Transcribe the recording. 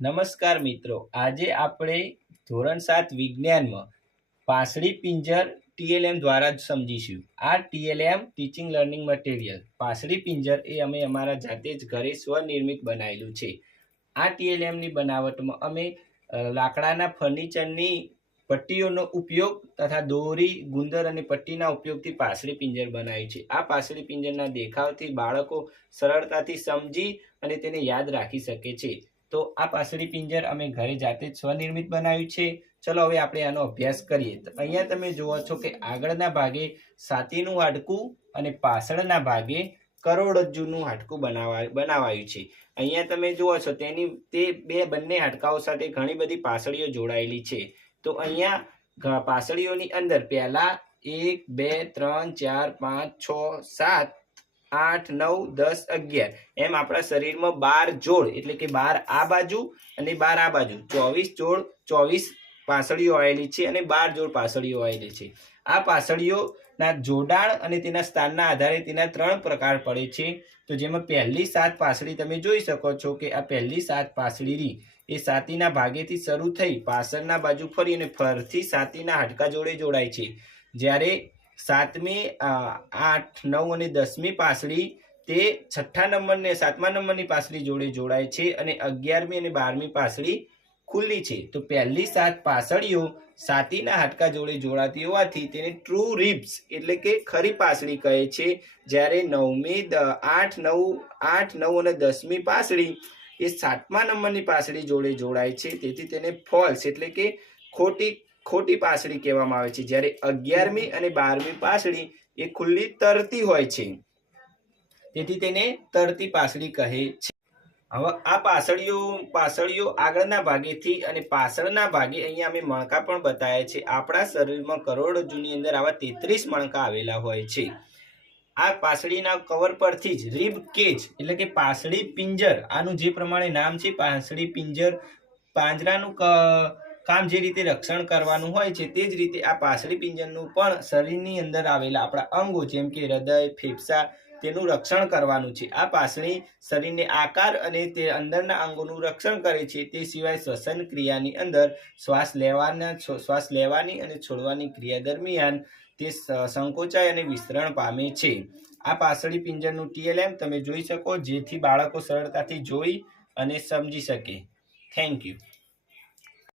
નમસ્કાર મિત્રો. આજે આપણે ધોરણ સાત વિજ્ઞાનમાં પાસળી પિંજર ટીએલએમ દ્વારા જ સમજીશું. આ ટીએલએમ ટીચિંગ લર્નિંગ મટીરિયલ પાસળી પિંજર એ અમે અમારા જાતે જ ઘરે સ્વનિર્મિત બનાવેલું છે. આ ટીએલએમની બનાવટમાં અમે લાકડાના ફર્નિચરની પટ્ટીઓનો ઉપયોગ તથા દોરી, ગુંદર અને પટ્ટીના ઉપયોગથી પાસળી પિંજર બનાવ્યું છે. આ પાસળી પિંજરના દેખાવથી બાળકો સરળતાથી સમજી અને તેને યાદ રાખી શકે છે. તો આ પાસળી પિંજર અમે ઘરે જાતે જ સ્વનિર્મિત બનાવ્યું છે. ચલો હવે આપણે આનો અભ્યાસ કરીએ. તો અહીંયા તમે જુઓ છો કે આગળના ભાગે સાતીનું હાડકું અને પાછળના ભાગે કરોડરજ્જુનું હાડકું બનાવા, બનાવાયું છે. અહીંયા તમે જુઓ છો તેની, તે બે બંને હાડકાઓ સાથે ઘણી બધી પાસળીઓ જોડાયેલી છે. તો અહીંયા પાસળીઓની અંદર પહેલા એક, બે, ત્રણ, ચાર, પાંચ, છ, સાત આઠ, નવ, દસ, અગિયાર. એમ આપણા શરીરમાં બાર જોડ, એટલે કે બાર આ બાજુ અને બાર આ બાજુ. ચોવીસ જોડ, ચોવીસ પાસળીઓ આવેલી છે અને બાર જોડ પાસળીઓ આવેલી છે. આ પાસળીઓના જોડાણ અને તેના સ્થાનના આધારે તેના ત્રણ પ્રકાર પડે છે. તો જેમાં પહેલી સાત પાસળી તમે જોઈ શકો છો કે આ પહેલી સાત પાસળી એ સાતીના ભાગેથી શરૂ થઈ પાછળના બાજુ ફરી અને ફરથી સાતીના હાડકા જોડે જોડાય છે. જ્યારે સાતમી આઠ, નવ અને દસમી પાસળી તે છઠ્ઠા નંબરને સાતમા નંબરની પાસળી જોડે જોડાય છે અને અગિયારમી અને બારમી પાસળી ખુલ્લી છે. તો પહેલી સાત પાસળીઓ સાતીના હાડકા જોડે જોડાતી હોવાથી તેને ટ્રુ રિપ્સ એટલે કે ખરી પાસળી કહે છે. જ્યારે નવમી, દ- આઠ, નવ આઠ, નવ અને દસમી પાસળી એ સાતમા નંબરની પાસળી જોડે જોડાય છે. તેથી તેને ફોલ્સ એટલે કે ખોટી ખોટી પાસળી કહેવામાં આવે છે. જ્યારે અગિયારમી અને બારમી પાસળી એ ખુલ્લી તરતી હોય છે. તેથી તેને તરતી પાસળી કહે છે. હવે આ પાસળીઓ પાસળીઓ આગળના ભાગેથી અને પાછળના ભાગે અહીંયા અમે મણકા પણ બતાવ્યા છે. આપણા શરીરમાં કરોડરજ્જુની અંદર આવા તેત્રીસ મણકા આવેલા હોય છે. આ પાસળીના કવર પરથી જ રીબ કેજ એટલે કે પાસળી પિંજર, આનું જે પ્રમાણે નામ છે પાસળી પિંજર, પાંજરાનું કામ જે રીતે રક્ષણ કરવાનું હોય છે તે જ રીતે આ પાસળી પિંજરનું પણ શરીરની અંદર આવેલા આપણા અંગો જેમ કે હૃદય, ફેફસા તેનું રક્ષણ કરવાનું છે. આ પાસળી શરીરને આકાર અને તે અંદરના અંગોનું રક્ષણ કરે છે તે સિવાય શ્વસન ક્રિયાની અંદર શ્વાસ લેવાના શ્વાસ લેવાની અને છોડવાની ક્રિયા દરમિયાન તે સંકોચાય અને વિસ્તરણ પામે છે. આ પાસળી પિંજરનું ટીએલએમ તમે જોઈ શકો જેથી બાળકો સરળતાથી જોઈ અને સમજી શકે. Thank you.